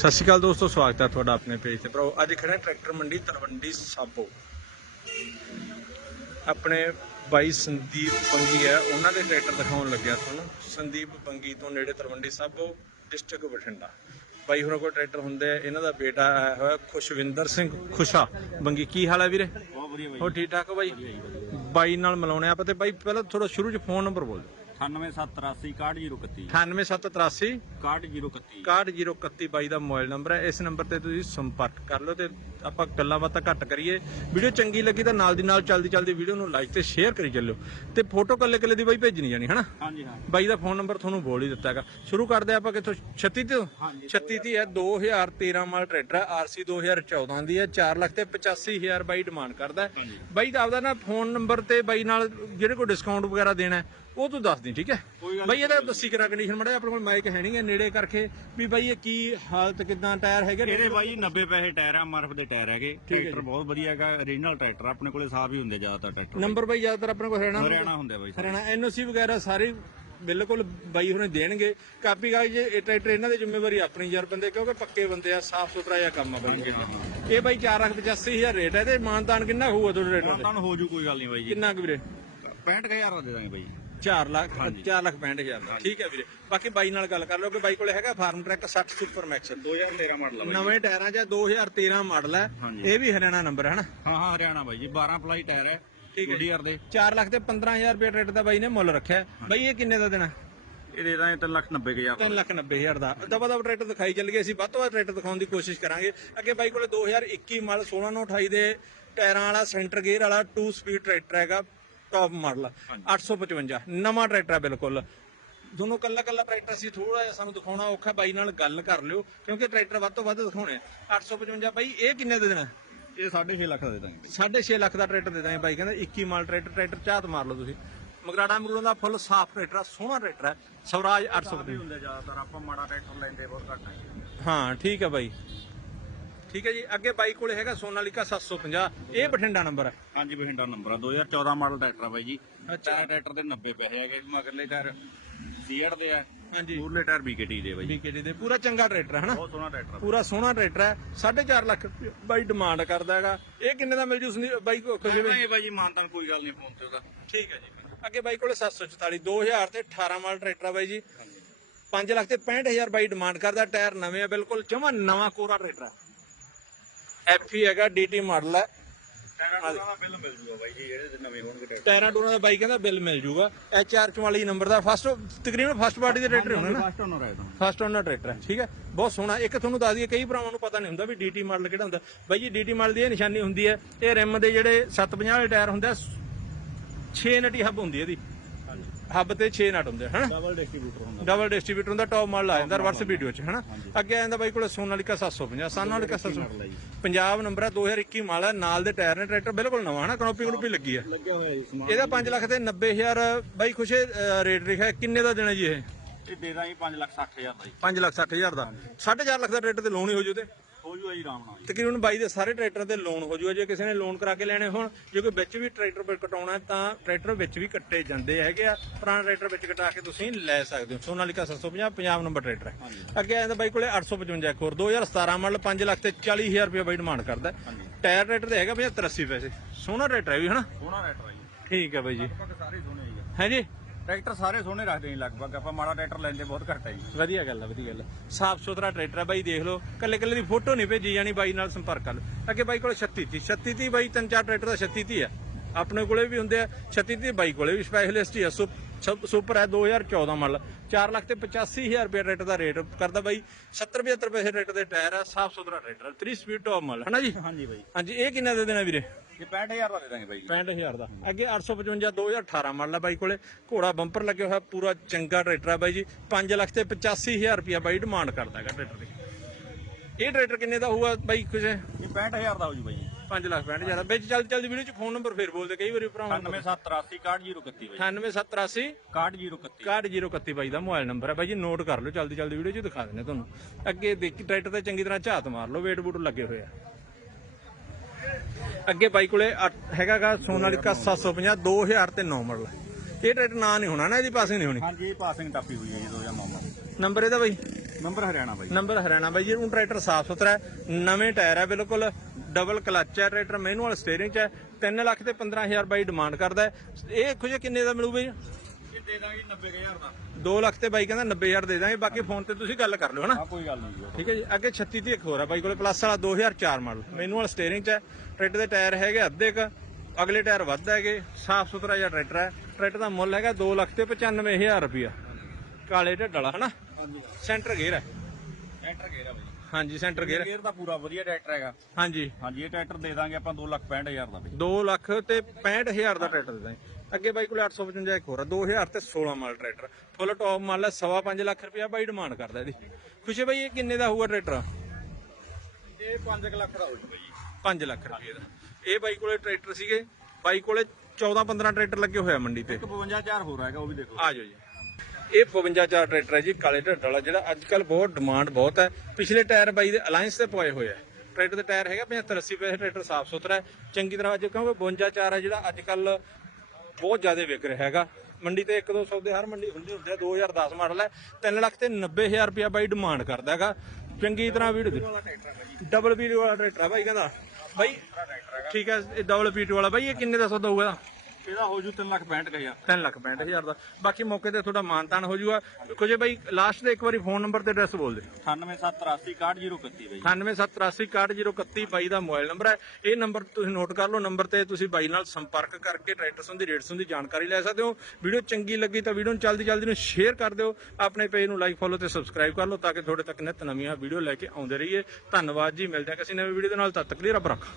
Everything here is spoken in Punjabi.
ਸਤਿ ਸ਼੍ਰੀ ਅਕਾਲ ਦੋਸਤੋ ਸਵਾਗਤ ਹੈ ਤੁਹਾਡਾ ਆਪਣੇ ਪੇਜ ਤੇ। ਭਰਾਓ ਅੱਜ ਖੜਾ ਟਰੈਕਟਰ ਮੰਡੀ ਤਲਵੰਡੀ ਸਾਬੋ। ਆਪਣੇ ਬਾਈ ਸੰਦੀਪ ਪੰਗੀ ਹੈ ਉਹਨਾਂ ਦੇ ਟਰੈਕਟਰ ਦਿਖਾਉਣ ਲੱਗਿਆ ਤੁਹਾਨੂੰ। ਸੰਦੀਪ ਪੰਗੀ ਤੋਂ ਨੇੜੇ ਤਲਵੰਡੀ ਸਾਬੋ ਡਿਸਟ੍ਰਿਕਟ ਬਠਿੰਡਾ। ਬਾਈ ਹੋਰਾਂ ਕੋਲ ਟਰੈਕਟਰ ਹੁੰਦੇ ਆ ਇਹਨਾਂ ਦਾ ਬੇਟਾ ਆਇਆ ਹੋਇਆ ਖੁਸ਼ਵਿੰਦਰ ਸਿੰਘ ਖੁਸ਼ਾ। ਬੰਗੀ ਕੀ ਹਾਲ ਹੈ ਵੀਰੇ? ਬਹੁਤ ਵਧੀਆ ਬਾਈ। ਹੋ ਠੀਕ ਠਾਕ ਹੋ ਬਾਈ ਬਾਈ ਨਾਲ ਮਿਲਾਉਣੇ ਆਪਾਂ ਤੇ। ਬਾਈ ਪਹਿਲਾਂ ਥੋੜਾ ਸ਼ੁਰੂ ਚ ਫੋਨ ਨੰਬਰ ਬੋਲ ਦਿਓ। 98783 61031 98783 61031 61031 ਬਾਈ ਦਾ ਮੋਬਾਈਲ ਨੰਬਰ ਹੈ ਇਸ ਨੰਬਰ ਤੇ ਤੁਸੀਂ ਸੰਪਰਕ ਕਰ ਲਓ ਤੇ ਆਪਾਂ ਗੱਲਾਂ ਬਾਤਾਂ ਘੱਟ ਕਰੀਏ। ਵੀਡੀਓ ਚੰਗੀ ਲੱਗੀ ਤਾਂ ਨਾਲ ਦੀ ਨਾਲ ਚੱਲਦੀ ਚੱਲਦੀ ਵੀਡੀਓ ਨੂੰ ਲਾਈਕ ਤੇ ਸ਼ੇਅਰ ਕਰੀ ਚੱਲਿਓ। ਤੇ ਫੋਟੋ ਕੱਲੇ ਕੱਲੇ ਦੀ ਬਾਈ ਭੇਜਣੀ ਜਾਣੀ ਹਨਾ? ਹਾਂਜੀ ਹਾਂ ਬਾਈ ਦਾ ਫੋਨ ਨੰਬਰ ਤੁਹਾਨੂੰ ਬੋਲ ਹੀ ਦਿੱਤਾ ਹੈਗਾ। ਸ਼ੁਰੂ ਕਰਦੇ ਆਪਾਂ ਕਿੱਥੋਂ? 36 ਤੋਂ? ਹਾਂਜੀ। 36 ਦੀ ਹੈ 2013 ਮਾਡਲ ਟਰੈਕਟਰ ਆਰਸੀ 2014 ਦੀ ਹੈ 4 ਲੱਖ ਤੇ 85000 ਬਾਈ ਡਿਮਾਂਡ ਕਰਦਾ ਹੈ। ਬਾਈ ਦਾ ਆਪਦਾ ਨਾ ਫੋਨ ਨੰਬਰ ਤੇ ਬਾਈ ਨਾਲ ਜਿਹੜੇ ਕੋਈ ਡਿਸਕਾਊਂਟ ਵਗੈਰਾ ਦੇਣਾ ਉਹ ਤੂੰ ਦੱਸ ਦੀ ਠੀਕ ਹੈ? ਬਾਈ ਇਹਦਾ ਦੱਸੀ ਕਰਾ ਕੰਡੀਸ਼ਨ ਮੜਾ ਆਪਣੇ ਕੋਲ ਮਾਈਕ ਹੈ ਨਹੀਂ ਹੈ ਨੇੜੇ ਕਰਕੇ ਵੀ ਬਾਈ ਇਹ ਕੀ ਹਾਲਤ ਕਿਦਾਂ ਟਾਇਰ ਹੈਗੇ ਇਹਦੇ ਬਾਈ 90 ਪੈਸੇ ਟਾਇਰ ਆ ਮਰਫ ਦੇ ਟਾਇਰ ਹੈਗੇ ਟਰੈਕਟਰ ਬਹੁਤ ਵਧੀਆ ਹੈਗਾ ਓਰੀਜਨਲ ਟਰੈਕਟਰ ਆਪਣੇ ਕੋਲੇ ਸਾਫ਼ ਹੀ ਹੁੰਦੇ ਜ਼ਿਆਦਾਤਰ ਟਰੈਕਟਰ ਨੰਬਰ ਬਾਈ ਜ਼ਿਆਦਾਤਰ ਆਪਣੇ ਕੋਲ ਹਰਿਆਣਾ ਹਰਿਆਣਾ ਹੁੰਦੇ ਬਾਈ ਹਰਿਆਣਾ ਐਨਓਸੀ ਵਗੈਰਾ ਸਾਰੇ ਬਿਲਕੁਲ ਬਾਈ ਹੁਣੇ ਦੇਣਗੇ। ਕਾਪੀ ਕਾਗਜ਼ ਇਹ ਟਰੈਕਟਰ ਇਹਨਾਂ ਦੀ ਜ਼ਿੰਮੇਵਾਰੀ ਆਪਣੀ ਯਾਰ ਬੰਦੇ ਕਿਉਂਕਿ ਪੱਕੇ ਬੰਦੇ ਆ ਸਾਫ਼ ਸੁਥਰਾ ਜਿਹਾ ਕੰਮ ਆ ਬਾਈ। ਇਹ ਬਾਈ 485000 ਰੇਟ ਹੈ ਤੇ ਮਾਨਤਾਨ ਕਿੰਨਾ ਹੋਊਗਾ ਤੁਹਾਡੇ ਰੇਟ ਤੁਹਾਨੂੰ ਹੋ ਜੂ ਕੋਈ ਗੱਲ ਨਹੀਂ ਬਾਈ ਜੀ। ਕਿੰਨਾ ਕੁ ਵੀਰੇ? 65000 ਦਾ ਦੇ ਦਾਂਗੇ ਬਾਈ। 4 ਲੱਖ 4 ਲੱਖ 65000 ਦਾ। ਠੀਕ ਹੈ ਵੀਰੇ। ਬਾਕੀ ਬਾਈ ਨਾਲ ਗੱਲ ਕਰ ਲਓ ਕਿ ਬਾਈ ਕੋਲੇ ਹੈਗਾ Farmtrac 60 super max. 2013 model ਆ ਬਾਈ ਨਵੇਂ ਟਾਇਰਾਂ 'ਚ 2013 ਮਾਡਲ ਹੈ। ਇਹ ਵੀ ਹਰਿਆਣਾ ਨੰਬਰ ਹੈ ਹਨਾ? ਹਾਂ ਹਾਂ ਹਰਿਆਣਾ ਬਾਈ ਜੀ। 12 ਪਲਾਈ ਟਾਇਰ ਹੈ ਠੀਕ ਹੈ। ਗੁੱਡੀਅਰ ਦੇ। 4 ਲੱਖ ਤੇ 15000 ਰੁਪਏ ਰੇਟ ਦਾ ਬਾਈ ਨੇ ਮੁੱਲ ਰੱਖਿਆ। ਬਾਈ ਇਹ ਕਿੰਨੇ ਦਾ ਦੇਣਾ? ਇਹ ਦੇ ਦਾਂਗੇ 3 ਲੱਖ 90 ਹਜ਼ਾਰ ਤਿੰਨ ਲੱਖ ਨੱਬੇ ਹਜ਼ਾਰ ਦਾ। ਦਬਾ ਦਬ ਟਰੈਕਟਰ ਦਿਖਾਈ ਚੱਲ ਗਏ ਅਸੀਂ ਵੱਧ ਤੋਂ ਵੱਧ ਟਰੈਕਟਰ ਦਿਖਾਉਣ ਦੀ ਕੋਸ਼ਿਸ਼ ਕਰਾਂਗੇ। ਅੱਗੇ ਬਾਈ ਕੋਲੇ 2021 ਮਾਡਲ 1628 ਦੇ ਟਾਇਰਾਂ ਵਾਲਾ ਸੈਂਟਰ ਗੇਅਰ ਵਾਲਾ 2 ਸਪੀਡ ਟਰੈਕਟਰ ਹੈਗਾ। ਟੌਪ ਮਾਡਲ 855 ਨਵਾਂ ਟਰੈਕਟਰ ਹੈ ਬਿਲਕੁਲ। ਦੋਨੋਂ ਕੱਲਾ ਕੱਲਾ ਟਰੈਕਟਰ ਸੀ ਥੋੜਾ ਜਿਹਾ ਸਾਨੂੰ ਦਿਖਾਉਣਾ ਔਖਾ ਬਾਈ ਨਾਲ ਗੱਲ ਕਰ ਲਿਓ ਕਿਉਂਕਿ ਟਰੈਕਟਰ ਵੱਧ ਤੋਂ ਵੱਧ ਦਿਖਾਉਣੇ ਆ। 855 ਬਾਈ ਇਹ ਕਿੰਨੇ ਦੇ ਦੇਣਾ? ਇਹ 6.5 ਲੱਖ ਦਾ ਦੇ ਦਾਂਗੇ 6.5 ਲੱਖ ਦਾ ਟਰੈਕਟਰ ਦੇ ਦਾਂਗੇ ਬਾਈ ਕਹਿੰਦਾ 21 ਮਾਡਲ ਟਰੈਕਟਰ ਟਰੈਕਟਰ ਝਾਤ ਮਾਰ ਲਓ ਤੁਸੀਂ। ਮਗਰਾੜਾ ਮਰੂੜਾਂ ਦਾ ਫੁੱਲ ਸਾਫ਼ ਟਰੈਕਟਰ ਆ ਸੋਹਣਾ ਟਰੈਕਟਰ ਹੈ ਸਵਰਾਜ 855 ਹੁੰਦੇ ਜ਼ਿਆਦਾਤਰ ਆਪਾਂ ਮਾੜਾ ਟਰੈਕਟਰ ਲੈਂਦੇ ਬਹੁਤ ਘੱਟ ਹਾਂ ਠੀਕ ਹੈ ਬਾਈ। ਠੀਕ ਹੈ ਜੀ ਅੱਗੇ ਬਾਈ ਕੋਲੇ ਹੈਗਾ ਸੋਨਾਲੀਕਾ 750 ਇਹ ਬਠਿੰਡਾ ਨੰਬਰ ਹੈ। ਹਾਂਜੀ ਬਠਿੰਡਾ ਨੰਬਰ ਆ 2014 ਮਾਡਲ ਟਰੈਕਟਰ ਆ ਬਾਈ ਜੀ। ਅੱਛਾ। ਟਰੈਕਟਰ ਦੇ 90 ਪੈਸੇ ਹੈਗੇ ਮਗਰਲੇ ਟਾਇਰ ਸੀਆਰ ਦੇ ਆ। ਹਾਂਜੀ। ਮੂਰਲੇ ਟਾਇਰ ਬੀਕੇਟੀ ਦੇ ਬਾਈ ਬੀਕੇਡੀ ਦੇ ਪੂਰਾ ਚੰਗਾ ਟਰੈਕਟਰ ਹੈ ਹਨਾ? ਬਹੁਤ ਸੋਹਣਾ ਟਰੈਕਟਰ ਆ ਪੂਰਾ ਸੋਹਣਾ ਟਰੈਕਟਰ ਹੈ 4.5 ਲੱਖ ਬਾਈ ਡਿਮਾਂਡ ਕਰਦਾ ਹੈਗਾ। ਇਹ ਕਿੰਨੇ ਦਾ ਮਿਲ ਜੂ ਸੰਦੀਪ ਬਾਈ ਖੁਸ਼ੀ ਬਾਈ ਜੀ ਮਾਨਤਾਨ ਕੋਈ ਗੱਲ ਨਹੀਂ ਫੋਨ ਤੇ ਉਹਦਾ। ਠੀਕ ਹੈ ਜੀ। ਅੱਗੇ ਬਾਈ ਕੋਲੇ 744 2000 ਤੇ 18 ਮਾਡਲ ਟਰੈਕਟਰ ਆ ਬਾਈ ਜੀ। 5 ਲੱਖ ਤੇ 65000 ਬਾਈ ਡਿਮਾਂਡ ਕਰਦਾ ਟਾਇਰ ਨਵੇਂ ਆ ਬਿਲਕੁਲ ਜਮਾ ਨਵਾਂ ਕੋਰਾ ਟਰੈਕਟਰ ਹੈ। ਐਫਈ ਹੈਗਾ ਡੀਟੀ ਮਾਡਲ ਹੈ। ਟਾਇਰਾਂ ਦਾ ਬਿੱਲ ਮਿਲ ਜੂਗਾ ਬਾਈ ਜੀ ਜਿਹੜੇ ਨਵੇਂ ਹੋਣਗੇ ਟਰੈਕਟਰ ਟਾਇਰਾਂ ਟੂਰਾਂ ਦਾ ਬਾਈ ਕਹਿੰਦਾ ਬਿੱਲ ਮਿਲ ਜੂਗਾ। ਐਚਆਰ 44 ਨੰਬਰ ਦਾ ਫਸਟ ਤਕਰੀਬਨ ਫਸਟ ਪਾਰਟੀ ਦੇ ਟਰੈਕਟਰ ਹੋਣਾ ਨਾ ਫਸਟ ਓਨਰ ਹੈ ਫਸਟ ਓਨਰ ਟਰੈਕਟਰ ਹੈ ਠੀਕ ਹੈ। ਬਹੁਤ ਸੋਹਣਾ। ਇੱਕ ਤੁਹਾਨੂੰ ਦੱਸ ਦਈਏ ਕਈ ਭਰਾਵਾਂ ਨੂੰ ਪਤਾ ਨਹੀਂ ਹੁੰਦਾ ਵੀ ਡੀਟੀ ਮਾਡਲ ਕਿਹੜਾ ਹੁੰਦਾ। ਬਾਈ ਜੀ ਡੀਟੀ ਮਾਡਲ ਦੀ ਇਹ ਨਿਸ਼ਾਨੀ ਹੁੰਦੀ ਹੈ ਇਹ ਰਿਮ ਦੇ ਜਿਹੜੇ 750 ਵਾਲੇ ਟਾਇਰ ਹੁੰਦੇ ਆ 6 ਨਟੀ ਹੱਬ ਹੁੰਦੀ ਹੈ ਇਹਦੀ। ਹੱਬ ਤੇ 6 ਨਟ ਹੁੰਦੇ ਆ ਹਨਾ? ਡਬਲ ਡਿਸਟ੍ਰੀਬਿਊਟਰ ਹੁੰਦਾ। ਡਬਲ ਡਿਸਟ੍ਰੀਬਿਊਟਰ ਹੁੰਦਾ ਟੌਪ ਮਾਡਲ ਆ ਜਾਂਦਾ ਰਿਵਰਸ ਵੀਡੀਓ ਚ ਹਨਾ? ਅੱਗੇ ਆ ਜਾਂਦਾ ਬਾਈ ਕੋਲੇ ਸੋਨਾਲੀਕਾ 750 ਸੋਨਾਲੀਕਾ 700 ਮਾਡਲ ਹੈ ਜੀ। ਪੰਜਾਬ ਨੰਬਰ ਹੈ 2021 ਮਾਡਲ ਹੈ ਨਾਲ ਦੇ ਟਾਇਰ ਨੇ ਟਰੈਕਟਰ ਬਿਲਕੁਲ ਨਵਾਂ ਹਨਾ? ਕਨੋਪੀ ਕਨੋਪੀ ਲੱਗੀ ਹੈ ਲੱਗਿਆ ਹੋਇਆ ਜੀ ਸਮਾਨ। ਇਹਦਾ 5 ਲੱਖ ਤੇ 90000 ਬਾਈ ਖੁਸ਼ੇ ਰੇਟ ਲਿਖਿਆ ਕਿੰਨੇ ਦਾ ਦੇਣਾ ਜੀ ਇਹ? ਇਹ ਦੇ ਦਾਂਗੇ 5 ਲੱਖ 60 ਹਜ਼ਾਰ ਦਾ ਜੀ 5 ਲੱਖ 60000 ਦਾ। 4.5 ਲੱਖ ਦਾ ਟਰੈਕਟਰ ਤੇ ਲੋਨ ਹੀ ਹੋ ਜੂ ਤੇ ਹੋ ਜੂਗਾ ਜੀ ਆਰਾਮ ਨਾਲ ਜੀ। ਤਕਰੀਬਨ ਬਾਈ ਦੇ ਸਾਰੇ ਟਰੈਕਟਰਾਂ ਤੇ ਲੋਨ ਹੋ ਜੂਗਾ। ਜੇ ਕਿਸੇ ਨੇ ਲੋਨ ਕਰਾ ਕੇ ਲੈਣੇ ਹੋਣ ਜੇ ਕੋਈ ਵਿੱਚ ਵੀ ਟਰੈਕਟਰ ਪਰ ਕਟਾਉਣਾ ਹੈ ਤਾਂ ਟਰੈਕਟਰ ਵਿੱਚ ਵੀ ਕੱਟੇ ਜਾਂਦੇ ਹੈਗੇ ਆ। ਪੁਰਾਣਾ ਟਰੈਕਟਰ ਵਿੱਚ ਕਟਾ ਕੇ ਤੁਸੀਂ ਲੈ ਸਕਦੇ ਹੋ। ਸੋਨਾਲੀਕਾ 750 ਪੰਜਾਬ ਨੰਬਰ ਟਰੈਕਟਰ ਹੈ। ਅੱਗੇ ਆ ਜਾਂਦਾ ਬਾਈ ਕੋਲੇ 855 ਇੱਕ ਹੋਰ 2017 ਮਾਡਲ 5 ਲੱਖ ਤੇ 40000 ਰੁਪਏ ਬਾਈ ਡਿਮਾਂਡ ਕਰਦਾ। ਹੈ। ਟਾਇਰ ਟਰੈਕਟਰ ਦੇ ਹੈਗਾ 75 80 ਪੈਸੇ। ਸੋਹਣਾ ਟਰੈਕਟਰ ਹੈ ਵੀ ਹਨਾ? ਸੋਹਣਾ ਟਰੈਕਟਰ ਹੈ ਜੀ। ਠੀਕ ਹੈ ਬਾਈ ਜੀ। ਲਗਭਗ ਸਾਰੇ ਸੋਹਣੇ ਜੀ ਹੈ ਜੀ? ਟਰੈਕਟਰ ਸਾਰੇ ਸੋਹਣੇ ਰੱਖਦੇ ਨੇ ਲਗਭਗ, ਆਪਾਂ ਮਾੜਾ ਟਰੈਕਟਰ ਲੈਂਦੇ ਬਹੁਤ ਘੱਟ ਹੈ ਜੀ। ਵਧੀਆ ਗੱਲ ਆ, ਵਧੀਆ ਗੱਲ ਸਾਫ਼ ਸੁਥਰਾ ਟਰੈਕਟਰ ਹੈ ਬਾਈ, ਦੇਖ ਲਓ। ਕੱਲੇ ਕੱਲੇ ਦੀ ਫੋਟੋ ਨਹੀਂ ਭੇਜੀ ਜਾਣੀ ਬਾਈ ਨਾਲ ਸੰਪਰਕ ਕਰ ਲਓ ਅੱਗੇ ਬਾਈ ਕੋਲ 36 ਤੀ 36 ਤੀ ਬਾਈ, ਤਿੰਨ ਚਾਰ ਟਰੈਕਟਰ ਦਾ 36 ਤੀ ਹੈ ਆਪਣੇ ਕੋਲੇ ਵੀ ਹੁੰਦੇ ਆ 36 ਤੀ ਬਾਈ ਕੋਲੇ ਵੀ ਸਪੈਸ਼ਲਿਸਟ ਹੀ ਆ। ਸੁਪ- ਸੁਪ- ਸੁਪਰ ਹੈ 2014 ਮਾਡਲ 4 ਲੱਖ ਤੇ 85000 ਰੁਪਏ ਟਰੈਕਟਰ ਦਾ ਰੇਟ ਕਰਦਾ ਬਾਈ। 70 75 ਪੈਸੇ ਟਰੈਕਟਰ ਦੇ ਟਾਇਰ ਆ ਸਾਫ਼ ਸੁਥਰਾ ਟਰੈਕਟਰ 3 ਸਪੀਡ ਟੌਪ ਮਾਡਲ ਹਨਾ ਜੀ? ਹਾਂਜੀ ਬਾਈ। ਹਾਂਜੀ ਇਹ ਕਿੰਨਾ ਦੇ ਦੇਣਾ ਵੀਰੇ? ਇਹ 65000 ਦਾ ਦੇ ਦਾਂਗੇ ਬਾਈ ਜੀ। 65000 ਦਾ। ਅੱਗੇ 855 2018 ਮਾਡਲ ਆ ਬਾਈ ਕੋਲੇ। ਘੋੜਾ ਬੰਪਰ ਲੱਗਿਆ ਹੋਇਆ ਪੂਰਾ ਚੰਗਾ ਟਰੈਕਟਰ ਆ ਬਾਈ ਜੀ। 5 ਲੱਖ ਤੇ 85000 ਰੁਪਿਆ ਬਾਈ ਡਿਮਾਂਡ ਕਰਦਾ ਹੈਗਾ ਟਰੈਕਟਰ ਦੀ ਇਹ ਟਰੈਕਟਰ ਕਿੰਨੇ ਦਾ ਹੋਊਗਾ ਬਾਈ ਕੁਝ ਇਹ 65000 ਦਾ ਹੋ ਜੂ ਬਾਈ 5 ਲੱਖ 65000 ਦਾ ਵਿੱਚ ਜਲਦੀ ਜਲਦੀ ਵੀਡੀਓ ਚ ਫੋਨ ਨੰਬਰ ਫੇਰ ਬੋਲਦੇ ਕਈ ਵਾਰੀ ਭਰਾਵਾਂ ਨੂੰ 9783 61031 ਬਾਈ। 98783 61031 61031 ਬਾਈ ਦਾ ਮੋਬਾਈਲ ਨੰਬਰ ਹੈ ਬਾਈ ਜੀ ਨੋਟ ਕਰ ਲਓ ਜਲਦੀ ਜਲਦੀ ਵੀਡੀਓ ਚ ਦਿਖਾ ਦਿੰਦੇ ਤੁਹਾਨੂੰ। ਅੱਗੇ ਦੇਖੀ ਟਰੈਕਟਰ ਤੇ ਚੰਗੀ ਤਰ੍ਹਾਂ ਝਾਤ ਮਾਰ ਲਓ ਵੇਟ ਬੂਟ ਲੱਗੇ ਹੋਏ ਆ। ਅੱਗੇ ਬਾਈ ਕੋਲੇ ਹੈਗਾਗਾ ਸੋਨਾਲੀਕਾ 750 2000 ਤੇ 9 ਮਾਡਲ ਇਹ ਟਰੈਕਟਰ ਨਾ ਨਹੀਂ ਹੋਣਾ ਨਾ ਇਹਦੀ ਪਾਸਿੰਗ ਨਹੀਂ ਹੋਣੀ। ਹਾਂਜੀ ਇਹ ਪਾਸਿੰਗ ਟਾਪੀ ਹੋਈ ਹੈ ਜੀ 2009 ਨੰਬਰ ਇਹਦਾ ਬਾਈ? ਨੰਬਰ ਹਰਿਆਣਾ ਬਾਈ। ਨੰਬਰ ਹਰਿਆਣਾ ਬਾਈ ਜੀ ਉਹ ਟਰੈਕਟਰ ਸਾਫ਼ ਸੁਥਰਾ ਹੈ ਨਵੇਂ ਟਾਇਰ ਹੈ ਬਿਲਕੁਲ। ਡਬਲ ਕਲੱਚ ਹੈ ਟਰੈਕਟਰ ਮੈਨੂਅਲ ਸਟੀਅਰਿੰਗ ਚ ਹੈ 3 ਲੱਖ ਤੇ 15000 ਬਾਈ ਡਿਮਾਂਡ ਕਰਦਾ ਹੈ। ਇਹ ਦੇਖੋ ਜੀ ਕਿੰਨੇ ਦਾ ਮਿਲੂ ਬਾਈ? ਇਹ ਦੇ ਦਾਂਗੇ 90000 ਦਾ। 2 ਲੱਖ ਤੇ ਬਾਈ ਕਹਿੰਦਾ 90000 ਦੇ ਦਾਂਗੇ ਬਾਕੀ ਫੋਨ ਤੇ ਤੁਸੀਂ ਗੱਲ ਕਰ ਲਿਓ ਹਨਾ? ਆ ਕੋਈ ਗੱਲ ਨਹੀਂ ਠੀਕ ਹੈ ਜੀ ਅੱਗੇ 36 ਤੇ ਇੱਕ ਹੋਰ ਹੈ ਬਾਈ ਕੋਲੇ ਪਲੱਸ ਵਾਲਾ 2004 ਮਾਡਲ ਮੈਨੂਅਲ ਸਟੀਅਰਿੰਗ ਚ ਹੈ। ਟਰੈਕਟਰ ਦੇ ਟਾਇਰ ਹੈਗੇ ਅੱਧੇ ਕ ਅਗਲੇ ਟਾਇਰ ਵੱਧ ਹੈਗੇ ਸਾਫ਼ ਸੁਥਰਾ ਜਿਹਾ ਟਰੈਕਟਰ ਹੈ। ਟਰੈਕਟਰ ਦਾ ਮੁੱਲ ਹੈਗਾ 2 ਲੱਖ ਤੇ 95000 ਰੁਪਿਆ ਕਾਲੇ ਢੱਡ ਵਾਲਾ ਹਨਾ? ਹਾਂਜੀ। ਸੈਂਟਰ ਗੇਅਰ ਹੈ। ਟਰੈਕਟਰ ਗੇਅਰ ਆ ਬਾਈ। ਹਾਂਜੀ ਸੈਂਟਰ ਗੇਅਰ ਗੇਅਰ ਦਾ ਪੂਰਾ ਵਧੀਆ ਟਰੈਕਟਰ ਹੈਗਾ। ਹਾਂਜੀ। ਹਾਂਜੀ ਇਹ ਟਰੈਕਟਰ ਦੇ ਦਾਂਗੇ ਆਪਾਂ 265000 ਦਾ ਬਾਈ 2 ਲੱਖ ਤੇ 65000 ਦਾ ਟਰੈਕਟਰ ਦੇ ਦਾਂਗੇ। ਅੱਗੇ ਬਾਈ ਕੋਲ 855 ਇੱਕ ਹੋਰ ਆ 2000 ਤੇ 16 model tractor full top model ਹੈ ਸਵਾ ਪੰਜ ਲੱਖ ਰੁਪਇਆ ਬਾਈ ਡਿਮਾਂਡ ਕਰਦਾ ਇਹਦੀ। ਖੁਸ਼ੀ ਬਾਈ ਇਹ ਕਿੰਨੇ ਦਾ ਹੋਊਗਾ ਟਰੈਕਟਰ ਇਹ 5 ਲੱਖ ਦਾ ਹੋ ਜੂਗਾ ਜੀ। 5 ਲੱਖ ਰੁਪਏ ਦਾ। ਇਹ ਬਾਈ ਕੋਲੇ ਟਰੈਕਟਰ ਸੀਗੇ ਬਾਈ ਕੋਲੇ 14 15 ਟਰੈਕਟਰ ਲੱਗੇ ਹੋਇਆ ਮੰਡੀ ਤੇ। ਇੱਕ 52000 ਹੋਰ ਹੈਗਾ ਉਹ ਵੀ ਦੇਖੋ। ਆ ਜਾਓ ਜੀ। ਇਹ 55 ਚਾਰ ਟਰੈਕਟਰ ਹੈ ਜੀ, ਕਾਲੇ ਢੱਡ ਵਾਲਾ, ਜਿਹੜਾ ਅੱਜ ਕੱਲ ਬਹੁਤ ਡਿਮਾਂਡ ਬਹੁਤ ਹੈ। ਪਿਛਲੇ ਟਾਇਰ ਬਾਈ ਦੇ ਅਲਾਈਅੰਸ ਤੇ ਪਏ ਹੋਏ ਆ। ਟਰੈਕਟਰ ਦਾ ਟਾਇਰ ਹੈਗਾ 75 80 ਪੈਸੇ ਟਰੈਕਟਰ ਸਾਫ਼ ਸੁਥਰਾ ਹੈ। ਚੰਗੀ ਤਰ੍ਹਾਂ ਅੱਜ ਕਿਉਂਕਿ 52 ਚਾਰ ਹੈ, ਜਿਹੜਾ ਅੱਜ ਕੱਲ ਬਹੁਤ ਜ਼ਿਆਦਾ ਵਿਕ ਰਿਹਾ ਹੈਗਾ। ਮੰਡੀ ਤੇ ਇੱਕ ਦੋ ਸੌਦੇ ਹਰ ਮੰਡੀ ਹੁੰਦੀ ਹੁੰਦੀ ਆ 2010 ਮਾਡਲ ਹੈ। 3 ਲੱਖ ਤੇ 90000 ਰੁਪਇਆ ਬਾਈ ਡਿਮਾਂਡ ਕਰਦਾ ਹੈਗਾ। ਚੰਗੀ ਤਰ੍ਹਾਂ ਵੀਡੀਓ ਦੇ ਡਬਲ ਵੀਡੀਓ ਵਾਲਾ ਟਰੈਕਟਰ ਹੈ ਬਾਈ ਕਹਿੰਦਾ। ਬਾਈ, ਠੀਕ ਹੈ, ਇਹ ਡਬਲ ਪੀਟੀ ਵਾਲਾ ਬਾਈ, ਇਹ ਕਿੰਨੇ ਦਾ ਸੌਦਾ ਹੋਊਗਾ? ਇਹਦਾ ਹੋ ਜੂ? 3 ਲੱਖ 65000 3 ਲੱਖ 65000 ਦਾ। ਬਾਕੀ ਮੌਕੇ ਤੇ ਤੁਹਾਡਾ ਮਾਨਤਾਨ ਹੋ ਜਾਊਗਾ ਕੁਝ ਬਾਈ ਲਾਸਟ ਦੇ ਇੱਕ ਵਾਰੀ ਫੋਨ ਨੰਬਰ ਤੇ ਐਡਰੈਸ ਬੋਲ ਦੇ 9778861031 ਬਾਈ। 97836131 ਬਾਈ ਦਾ ਮੋਬਾਈਲ ਨੰਬਰ ਹੈ। ਇਹ ਨੰਬਰ ਤੁਸੀਂ ਨੋਟ ਕਰ ਲਓ ਨੰਬਰ ਤੇ ਤੁਸੀਂ ਬਾਈ ਨਾਲ ਸੰਪਰਕ ਕਰਕੇ ਟਰੈਕਟਰ ਸੰਬੰਧੀ ਰੇਟ ਸੰਬੰਧੀ ਜਾਣਕਾਰੀ ਲੈ ਸਕਦੇ ਹੋ। ਵੀਡੀਓ ਚੰਗੀ ਲੱਗੀ ਤਾਂ ਵੀਡੀਓ ਨੂੰ ਜਲਦੀ ਜਲਦੀ ਨੂੰ ਸ਼ੇਅਰ ਕਰ ਦਿਓ। ਆਪਣੇ ਪੇਜ ਨੂੰ ਲਾਈਕ ਫੋਲੋ ਤੇ ਸਬਸਕ੍ਰਾਈਬ ਕਰ ਲਓ ਤਾਂ ਕਿ ਤੁਹਾਡੇ ਤੱਕ ਨਿਤ ਨਵੀਆਂ ਵੀਡੀਓ ਲੈ ਕੇ ਆਉਂਦੇ ਰਹੀਏ। ਧੰਨਵਾਦ ਜੀ। ਮਿਲਦੇ ਹਾਂ ਕਿਸੇ ਨਵੀਂ ਵੀਡੀਓ ਦੇ ਨਾਲ। ਤਦ ਤੱਕ ਲਈ ਰੱਬ ਰੱਖਾ।